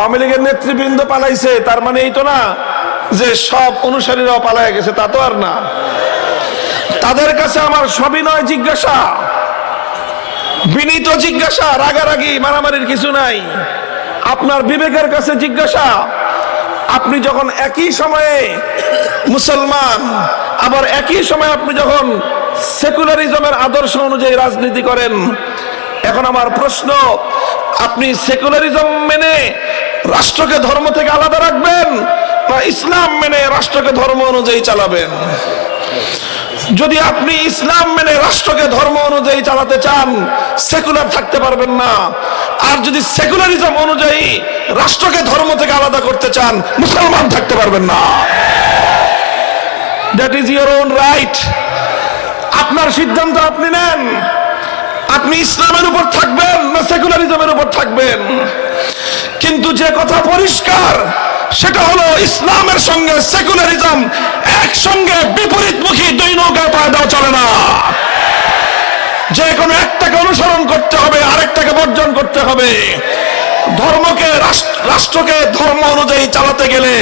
আওয়ামী লীগের নেতৃবৃন্দ পালাইছে, তার মানে এই তো না যে সব অনুসারীরাও পালায় গেছে, তা তো আর না। তাদের কাছে আমার সবিনয় জিজ্ঞাসা, বিনীত জিজ্ঞাসা, রাগারাগি, মারামারির কিছু নাই। আপনার বিবেকের কাছে জিজ্ঞাসা, আপনি যখন একই সময়ে মুসলমান, আবার একই সময়ে আপনি যখন সেকুলারিজমের আদর্শ অনুযায়ী রাজনীতি করেন, এখন আমার প্রশ্ন, আপনি সেকুলারিজম মেনে রাষ্ট্রকে ধর্ম থেকে আলাদা রাখবেন না ইসলাম মেনে রাষ্ট্রকে ধর্ম অনুযায়ী চালাবেন? যদি আপনি ইসলাম মেনে রাষ্ট্রকে ধর্ম অনুযায়ী চালাতে চান, সেকুলার থাকতে পারবেন না। আর যদি সেকুলারিজম অনুযায়ী রাষ্ট্রকে ধর্ম থেকে আলাদা করতে চান, মুসলমান থাকতে পারবেন না। That is your own right আপনার সিদ্ধান্ত আপনি নেন। আপনি ইসলামের উপর থাকবেন না সেকুলারিজমের উপর থাকবেন? কিন্তু যে কথা পরিষ্কার, সেটা হলো ইসলামের সঙ্গে সেকুলারিজম একসঙ্গে বিপরীতমুখী দুই নৌকায় পা দেওয়া চলে না। যে কোনো একটাকে অনুসরণ করতে হবে, আরেকটাকে বর্জন করতে হবে। ধর্মকে রাষ্ট্রকে ধর্ম অনুযায়ী চালাতে গেলে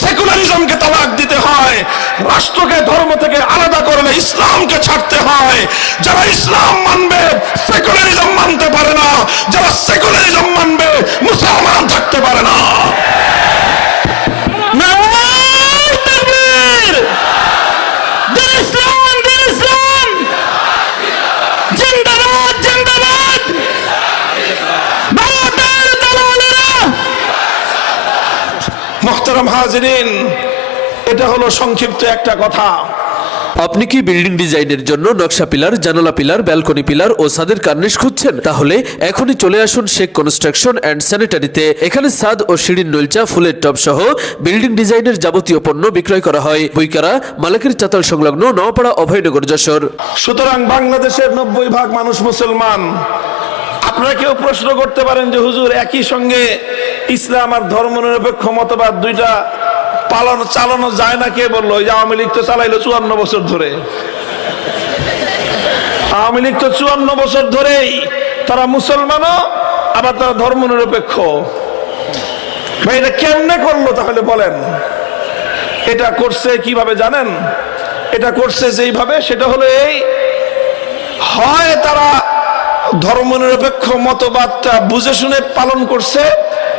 সেকুলারিজমকে তালাক দিতে হয়, রাষ্ট্রকে ধর্ম থেকে আলাদা করলে ইসলামকে ছাড়তে হয়। যারা ইসলাম মানবে, সেকুলারিজম মোহতারাম হাজরিন এটা হলো সংক্ষিপ্ত একটা কথা। আপনি কি বিল্ডিং ডিজাইনের জন্য নকশা পিলার জানালা পিলার ব্যালকনি পিলার ও ছাদের কার্নিশ খুঁজছেন? তাহলে এখনই চলে আসুন শেখ কনস্ট্রাকশন অ্যান্ড স্যানিটারিতে। এখানে সাদ ও সিঁড়ির নলচা ফুলের টব সহ বিল্ডিং ডিজাইনের যাবতীয় পণ্য বিক্রয় করা হয়। বইকারা মালাকের চাতাল সংলগ্ন নওপাড়া অভয়নগর যশোর। সুতরাং বাংলাদেশের নব্বই ভাগ মানুষ মুসলমান। আপনারা কেউ প্রশ্ন করতে পারেন যে হুজুর একই সঙ্গে ইসলাম আর ধর্ম নিরপেক্ষ মতবাদ দুইটা পালন চালানো যায় না, কে বলল? যে আওয়ামী লীগ তো চালাইলো চুয়ান্ন বছর ধরে। আওয়ামী লীগ তো চুয়ান্ন বছর ধরেই তারা মুসলমানও, আবার তারা ধর্মনিরপেক্ষ ভাই, এটা কেমনে করল তাহলে বলেন? এটা করছে কীভাবে জানেন? এটা করছে যেইভাবে, সেটা হলো এই, হয় তারা ধর্মনিরপেক্ষ মতবাদটা বুঝে শুনে পালন করছে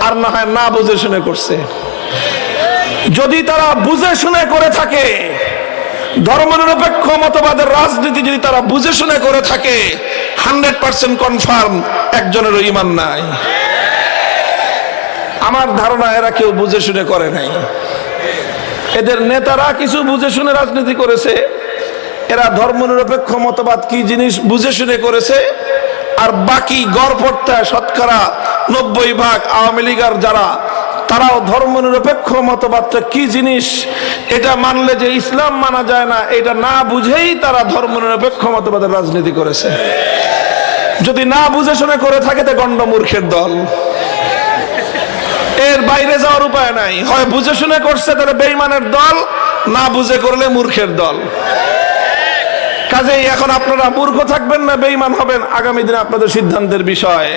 আর না হয় না বুঝে শুনে করছে। যদি তারা বুঝে শুনে করে থাকে, ধর্মনিরপেক্ষ মতবাদের রাজনীতি যদি তারা বুঝে শুনে করে থাকে, হান্ড্রেড পার্সেন্ট কনফার্ম একজনেরও ইমান নাই। আমার ধারণা এরা কেউ বুঝে শুনে করে নাই। এদের নেতারা কিছু বুঝে শুনে রাজনীতি করেছে, এরা ধর্মনিরপেক্ষ মতবাদ কি জিনিস বুঝে শুনে করেছে, আর বাকি গড়পড়তা শতকরা নব্বই ভাগ আওয়ামী লীগার যারা, তারাও ধর্মনিরপেক্ষ মতবাদটা কি জিনিস? এটা মানলে যে ইসলাম মানা যায় না, এটা না বুঝেই তারা ধর্মনিরপেক্ষ মতবাদের রাজনীতি করেছে। যদি না বুঝে শুনে করে থাকে, তো গণ্ড মূর্খের দল। এর বাইরে যাওয়ার উপায় নাই। হয় বুঝে শুনে করছে তাহলে বেইমানের দল, না বুঝে করলে মূর্খের দল। কাজেই এখন আপনারা মূর্খ থাকবেন না বেইমান হবেন। আগামী দিনে আপনাদের সিদ্ধান্তের বিষয়।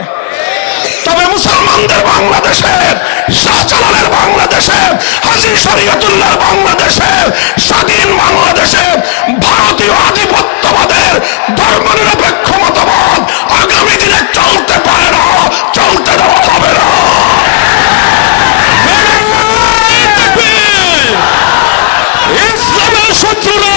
তবে মুসলমানদের বাংলাদেশের শাহজালালের বাংলাদেশের হাজি শরীয়তুল্লাহ বাংলাদেশের স্বাধীন বাংলাদেশের ভারতীয় আধিপত্যবাদের ধর্মনিরপেক্ষ মতবাদ আগামী দিনে চলতে পারে না, চলতে দেওয়া হবে না! ইসলামের শত্রুরা!